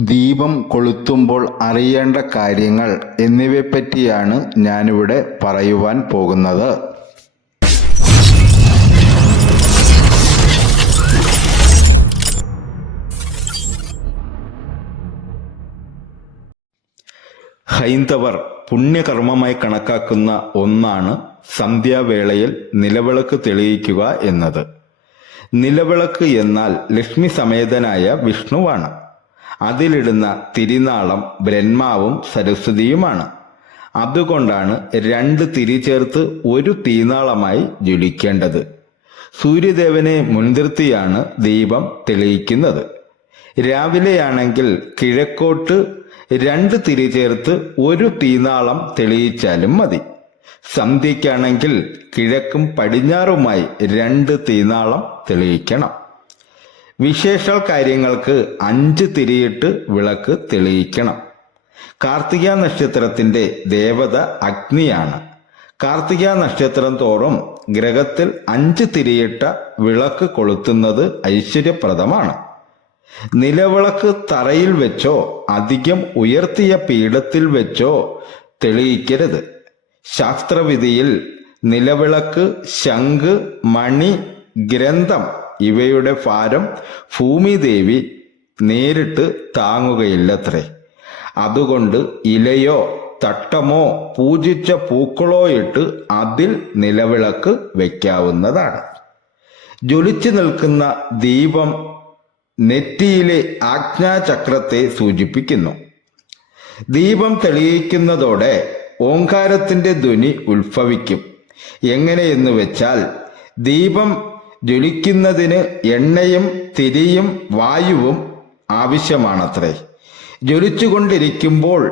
ദീപം കൊളുത്തുമ്പോൾ അറിയേണ്ട കാര്യങ്ങൾ എന്നിവയെപ്പറ്റിയാണ് ഞാനിവിടെ പറയുവാൻ പോകുന്നത്. ഹൈന്ദവർ പുണ്യകർമ്മമായി കണക്കാക്കുന്ന ഒന്നാണ് സന്ധ്യാവേളയിൽ നിലവിളക്ക് തെളിയിക്കുക എന്നത്. നിലവിളക്ക് എന്നാൽ ലക്ഷ്മി സമേതനായ വിഷ്ണുവാണ്. അതിലിടുന്ന തിരിനാളം ബ്രഹ്മാവും സരസ്വതിയുമാണ്. അതുകൊണ്ടാണ് രണ്ട് തിരി ചേർത്ത് ഒരു തീനാളമായി ജ്വലിക്കേണ്ടത്. സൂര്യദേവനെ മുൻനിർത്തിയാണ് ദീപം തെളിയിക്കുന്നത്. രാവിലെയാണെങ്കിൽ കിഴക്കോട്ട് രണ്ട് തിരി ചേർത്ത് ഒരു തീനാളം തെളിയിച്ചാലും മതി. സന്ധ്യയ്ക്കാണെങ്കിൽ കിഴക്കും പടിഞ്ഞാറുമായി രണ്ട് തീനാളം തെളിയിക്കണം. വിശേഷ കാര്യങ്ങൾക്ക് അഞ്ച് തിരിയിട്ട് വിളക്ക് തെളിയിക്കണം. കാർത്തിക നക്ഷത്രത്തിന്റെ ദേവത അഗ്നിയാണ്. കാർത്തിക നക്ഷത്രം തോറും ഗ്രഹത്തിൽ അഞ്ച് തിരിയിട്ട വിളക്ക് കൊളുത്തുന്നത് ഐശ്വര്യപ്രദമാണ്. നിലവിളക്ക് തറയിൽ വെച്ചോ അധികം ഉയർത്തിയ പീഠത്തിൽ വെച്ചോ തെളിയിക്കരുത്. ശാസ്ത്രവിധിയിൽ നിലവിളക്ക് ശംഖ് മണി ഗ്രന്ഥം ഇവയുടെ ഭാരം ഭൂമിദേവി നേരിട്ട് താങ്ങുകയില്ലത്രേ. അതുകൊണ്ട് ഇലയോ തട്ടമോ പൂജിച്ച പൂക്കളോ ഇട്ട് അതിൽ നിലവിളക്ക് വയ്ക്കാവുന്നതാണ്. ജ്വലിച്ചു നിൽക്കുന്ന ദീപം നെറ്റിയിലെ ആജ്ഞാചക്രത്തെ സൂചിപ്പിക്കുന്നു. ദീപം തെളിയിക്കുന്നതോടെ ഓങ്കാരത്തിന്റെ ധ്വനി ഉത്ഭവിക്കും. എങ്ങനെയെന്ന് വെച്ചാൽ ദീപം ജ്വലിക്കുന്നതിന് എണ്ണയും തിരിയും വായുവും ആവശ്യമാണത്രേ. ജ്വലിച്ചുകൊണ്ടിരിക്കുമ്പോൾ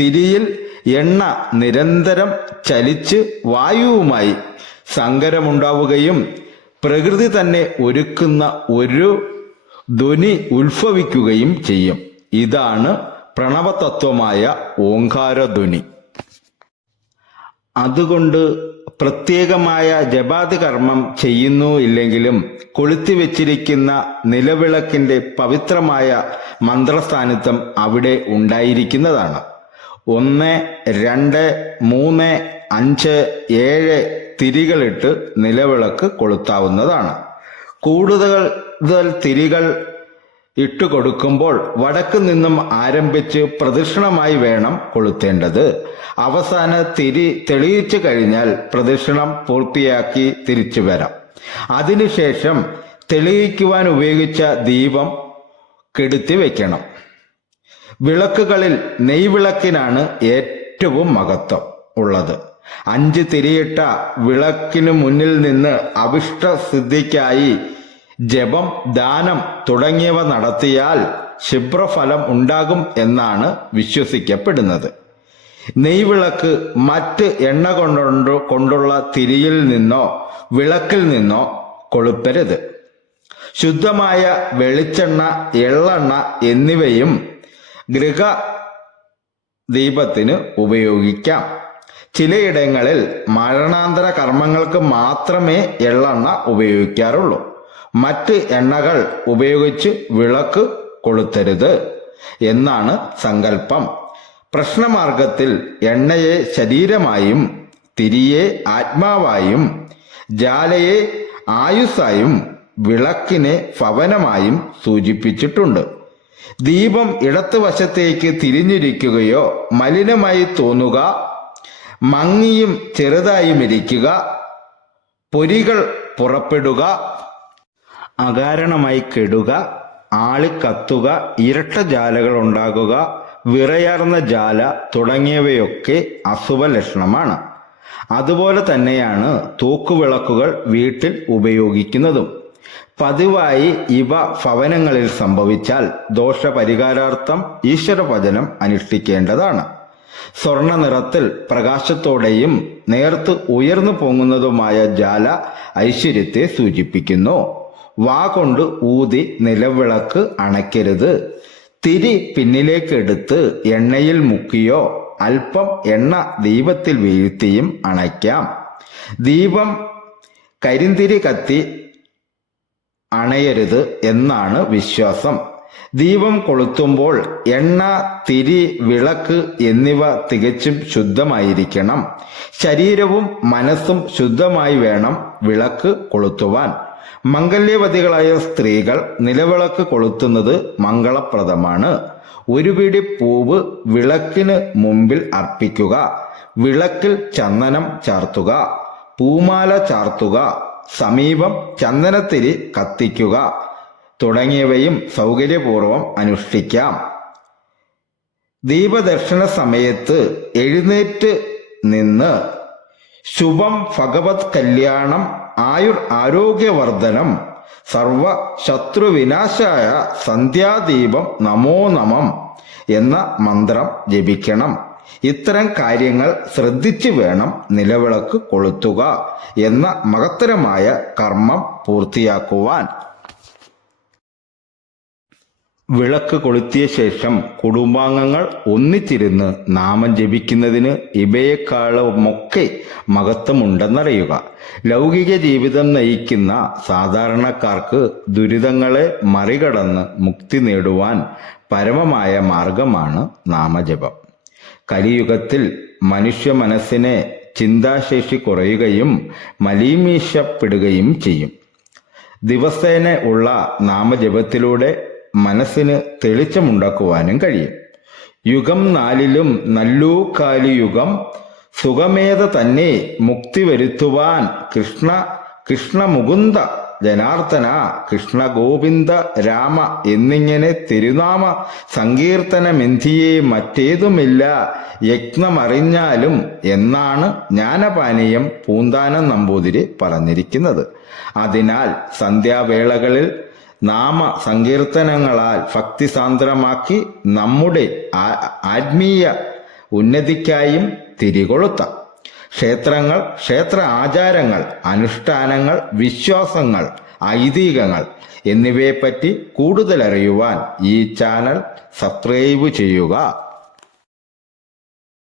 തിരിയിൽ എണ്ണ നിരന്തരം ചലിച്ച് വായുവുമായി സങ്കരമുണ്ടാവുകയും പ്രകൃതി തന്നെ ഒരുക്കുന്ന ഒരു ധ്വനി ഉത്ഭവിക്കുകയും ചെയ്യും. ഇതാണ് പ്രണവതത്വമായ ഓങ്കാരധ്വനി. അതുകൊണ്ട് പ്രത്യേകമായ ജപാത് കർമ്മം ചെയ്യുന്നു ഇല്ലെങ്കിലും കൊളുത്തി വെച്ചിരിക്കുന്ന നിലവിളക്കിന്റെ പവിത്രമായ മന്ത്രസ്ഥാനിത്വം അവിടെ ഉണ്ടായിരിക്കുന്നതാണ്. ഒന്ന് രണ്ട് മൂന്ന് അഞ്ച് ഏഴ് തിരികളിട്ട് നിലവിളക്ക് കൊളുത്താവുന്നതാണ്. കൂടുതൽ തിരികൾ ഇട്ടു കൊടുക്കുമ്പോൾ വടക്ക് നിന്നും ആരംഭിച്ച് പ്രദക്ഷിണമായി വേണം കൊളുത്തേണ്ടത്. അവസാന തിരി തെളിയിച്ചു കഴിഞ്ഞാൽ പ്രദക്ഷിണം പൂർത്തിയാക്കി തിരിച്ചു വരാം. അതിനുശേഷം തെളിയിക്കുവാൻ ഉപയോഗിച്ച ദീപം കെടുത്തി വയ്ക്കണം വിളക്കുകളിൽ നെയ്വിളക്കിനാണ് ഏറ്റവും മഹത്വം ഉള്ളത്. അഞ്ച് തിരിയിട്ട വിളക്കിനു മുന്നിൽ നിന്ന് അവിഷ്ടസിദ്ധിക്കായി ജപം ദാനം തുടങ്ങിയവ നടത്തിയാൽ ശുഭ്രഫലം ഉണ്ടാകും എന്നാണ് വിശ്വസിക്കപ്പെടുന്നത്. നെയ്വിളക്ക് മറ്റ് എണ്ണ കൊണ്ടു കൊണ്ടുള്ള തിരിയിൽ നിന്നോ വിളക്കിൽ നിന്നോ കൊളുപ്പരുത് ശുദ്ധമായ വെളിച്ചെണ്ണ എള്ളെണ്ണ എന്നിവയും ഗൃഹ ദീപത്തിന് ഉപയോഗിക്കാം. ചിലയിടങ്ങളിൽ മരണാന്തര കർമ്മങ്ങൾക്ക് മാത്രമേ എള്ളെണ്ണ ഉപയോഗിക്കാറുള്ളൂ. മറ്റ് എണ്ണകൾ ഉപയോഗിച്ച് വിളക്ക് കൊളുത്തരുത് എന്നാണ് സങ്കല്പം. പ്രശ്നമാർഗത്തിൽ എണ്ണയെ ശരീരമായും തിരിയെ ആത്മാവായും ജാലയെ ആയുസ്സായും വിളക്കിനെ ഭവനമായും സൂചിപ്പിച്ചിട്ടുണ്ട്. ദീപം ഇടത്ത് വശത്തേക്ക് തിരിഞ്ഞിരിക്കുകയോ മലിനമായി തോന്നുക മങ്ങിയും ചെറുതായും ഇരിക്കുക പൊരികൾ പുറപ്പെടുക അകാരണമായി കെടുക ആളിക്കത്തുക ഇരട്ട ജാലകൾ ഉണ്ടാകുക വിറയാർന്ന ജാല തുടങ്ങിയവയൊക്കെ അശുഭ ലക്ഷണമാണ്. അതുപോലെ തന്നെയാണ് തൂക്കുവിളക്കുകൾ വീട്ടിൽ ഉപയോഗിക്കുന്നതും. പതിവായി ഇവ ഭവനങ്ങളിൽ സംഭവിച്ചാൽ ദോഷപരിഹാരാർത്ഥം ഈശ്വരഭജനം അനുഷ്ഠിക്കേണ്ടതാണ്. സ്വർണ നിറത്തിൽ പ്രകാശത്തോടെയും നേർത്ത് ഉയർന്നു പൊങ്ങുന്നതുമായ ജാല ഐശ്വര്യത്തെ സൂചിപ്പിക്കുന്നു. വാ കൊണ്ട് ഊതി നിലവിളക്ക് അണയ്ക്കരുത്. തിരി പിന്നിലേക്ക് പിന്നിലേക്കെടുത്ത് എണ്ണയിൽ മുക്കിയോ അല്പം എണ്ണ ദീപത്തിൽ വീഴ്ത്തിയും അണയ്ക്കാം. ദീപം കരിന്തിരി കത്തി അണയരുത് എന്നാണ് വിശ്വാസം. ദീപം കൊളുത്തുമ്പോൾ എണ്ണ തിരി വിളക്ക് എന്നിവ തികച്ചും ശുദ്ധമായിരിക്കണം. ശരീരവും മനസ്സും ശുദ്ധമായി വേണം വിളക്ക് കൊളുത്തുവാൻ. മംഗല്യവതികളായ സ്ത്രീകൾ നിലവിളക്ക് കൊളുത്തുന്നത് മംഗളപ്രദമാണ്. ഒരു പിടി പൂവ് വിളക്കിന് മുമ്പിൽ അർപ്പിക്കുക വിളക്കിൽ ചന്ദനം ചാർത്തുക പൂമാല ചാർത്തുക സമീപം ചന്ദനത്തിരി കത്തിക്കുക തുടങ്ങിയവയും സൗകര്യപൂർവം അനുഷ്ഠിക്കാം. ദീപദർശന സമയത്ത് എഴുന്നേറ്റ് നിന്ന് ശുഭം ഭഗവത് കല്യാണം ആയുർ ആരോഗ്യവർദ്ധനം സർവ ശത്രുവിനാശായ സന്ധ്യാദീപം നമോ നമം എന്ന മന്ത്രം ജപിക്കണം. ഇത്തരം കാര്യങ്ങൾ ശ്രദ്ധിച്ചു വേണം നിലവിളക്ക് കൊളുത്തുക എന്ന മഹത്തരമായ കർമ്മം പൂർത്തിയാക്കുവാൻ. വിളക്ക് കൊളുത്തിയ ശേഷം കുടുംബാംഗങ്ങൾ ഒന്നിച്ചിരുന്ന് നാമം ജപിക്കുന്നതിന് ഇവയെക്കാളുമൊക്കെ മഹത്വമുണ്ടെന്നറിയുക. ലൗകിക ജീവിതം നയിക്കുന്ന സാധാരണക്കാർക്ക് ദുരിതങ്ങളെ മറികടന്ന് മുക്തി നേടുവാൻ പരമമായ മാർഗമാണ് നാമജപം. കലിയുഗത്തിൽ മനുഷ്യ മനസ്സിനെ ചിന്താശേഷി കുറയുകയും മലീമീശപ്പെടുകയും ചെയ്യും. ദിവസേന ഉള്ള നാമജപത്തിലൂടെ മനസ്സിന് തെളിച്ചമുണ്ടാക്കുവാനും കഴിയും. യുഗം നാലിലും നല്ലൂക്കാലി യുഗം സുഖമേത തന്നെ മുക്തി വരുത്തുവാൻ കൃഷ്ണ കൃഷ്ണ മുകുന്ദ ജനാർദ്ദന കൃഷ്ണ ഗോവിന്ദ രാമ എന്നിങ്ങനെ തിരുനാമ സങ്കീർത്തനമെന്തിയെ മറ്റേതുമില്ല. യജ്ഞമറിഞ്ഞാലും എന്നാണ് ജ്ഞാനപാനീയം പൂന്താനം നമ്പൂതിരി പറഞ്ഞിരിക്കുന്നത്. അതിനാൽ സന്ധ്യാവേളകളിൽ നാമ സങ്കീർത്തനങ്ങളാൽ ഭക്തിസാന്ദ്രമാക്കി നമ്മുടെ ആത്മീയ ഉന്നതിക്കായും തിരികൊളുത്താം. ക്ഷേത്രങ്ങൾ ക്ഷേത്ര ആചാരങ്ങൾ അനുഷ്ഠാനങ്ങൾ വിശ്വാസങ്ങൾ ഐതിഹ്യങ്ങൾ എന്നിവയെപ്പറ്റി കൂടുതലറിയുവാൻ ഈ ചാനൽ സബ്സ്ക്രൈബ് ചെയ്യുക.